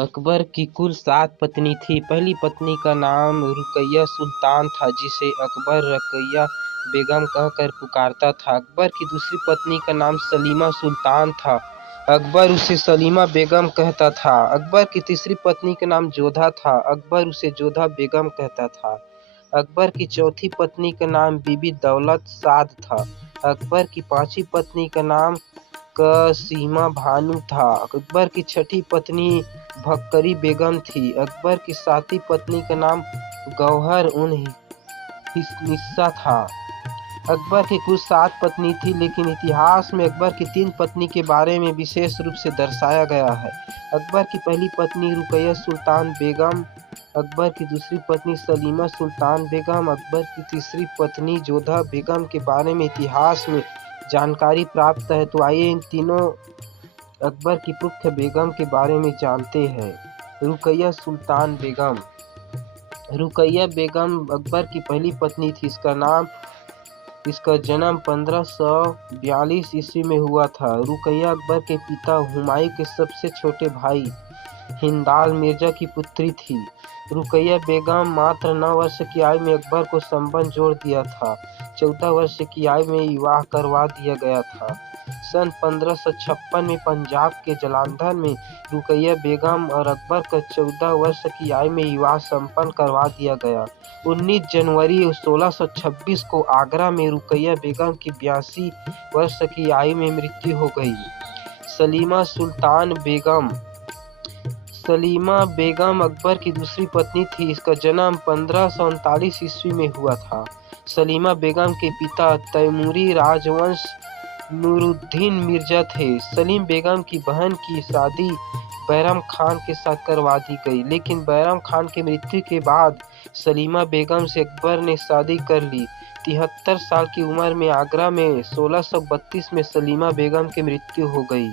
अकबर की कुल 7 पत्नी थी। पहली पत्नी का नाम रुकैया सुल्तान था, जिसे अकबर रकैया बेगम कहकर पुकारता था। अकबर की दूसरी पत्नी का नाम सलीमा सुल्तान था। अकबर उसे सलीमा बेगम कहता था। अकबर की तीसरी पत्नी का नाम जोधा था। अकबर उसे जोधा बेगम कहता था। अकबर की चौथी पत्नी का नाम बीबी दौलत साद था। अकबर की पांचवी पत्नी का नाम कसीमा भानु था। अकबर की छठी पत्नी भक्करी बेगम थी। अकबर की सातवीं पत्नी का नाम गौहर उन निस्सा था। अकबर की कुल 7 पत्नी थी, लेकिन इतिहास में अकबर की 3 पत्नी के बारे में विशेष रूप से दर्शाया गया है। अकबर की पहली पत्नी रुकैया सुल्तान बेगम, अकबर की दूसरी पत्नी सलीमा सुल्तान बेगम, अकबर की तीसरी पत्नी जोधा बेगम के बारे में इतिहास में जानकारी प्राप्त है। तो आइए इन तीनों अकबर की पुख्त बेगम के बारे में जानते हैं। रुकैया सुल्तान बेगम। रुकैया बेगम अकबर की पहली पत्नी थी। इसका जन्म 1542 ईस्वी में हुआ था। रुकैया अकबर के पिता हुमायूं के सबसे छोटे भाई हिंदाल मिर्जा की पुत्री थी। रुकैया बेगम मात्र 9 वर्ष की आयु में अकबर को संबंध जोड़ दिया था। 14 वर्ष की आयु में विवाह करवा दिया गया था। सन 1556 में पंजाब के जालंधर में रुकैया बेगम और अकबर का 14 वर्ष की आयु में विवाह संपन्न करवा दिया गया। 19 जनवरी 1626 को आगरा में रुकैया बेगम की 82 वर्ष की आयु में मृत्यु हो गई। सलीमा सुल्तान बेगम। सलीमा बेगम अकबर की दूसरी पत्नी थी। इसका जन्म 1539 ईस्वी में हुआ था। सलीमा बेगम के पिता तैमूरी राजवंश नूरुद्दीन मिर्जा थे। सलीम बेगम की बहन की शादी बैरम खान के साथ करवा दी गई, लेकिन बैरम खान की मृत्यु के बाद सलीमा बेगम से अकबर ने शादी कर ली। 73 साल की उम्र में आगरा में 1632 में सलीमा बेगम की मृत्यु हो गई।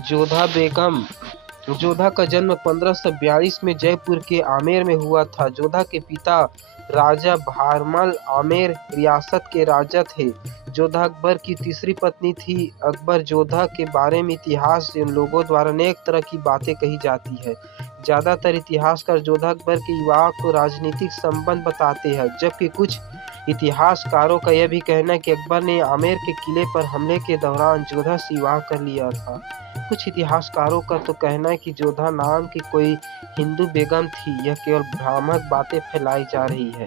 जोधा बेगम। जोधा का जन्म 1542 में जयपुर के आमेर में हुआ था। जोधा के पिता राजा भारमल आमेर रियासत के राजा थे। जोधा अकबर की तीसरी पत्नी थी। अकबर जोधा के बारे में इतिहास में लोगों द्वारा अनेक तरह की बातें कही जाती है। ज़्यादातर इतिहासकार जोधा अकबर के विवाह को राजनीतिक संबंध बताते हैं, जबकि कुछ इतिहासकारों का यह भी कहना है कि अकबर ने आमेर के किले पर हमले के दौरान जोधा से विवाह कर लिया था। कुछ इतिहासकारों का तो कहना है कि जोधा नाम की कोई हिंदू बेगम थी। यह केवल भ्रामक बातें फैलाई जा रही है।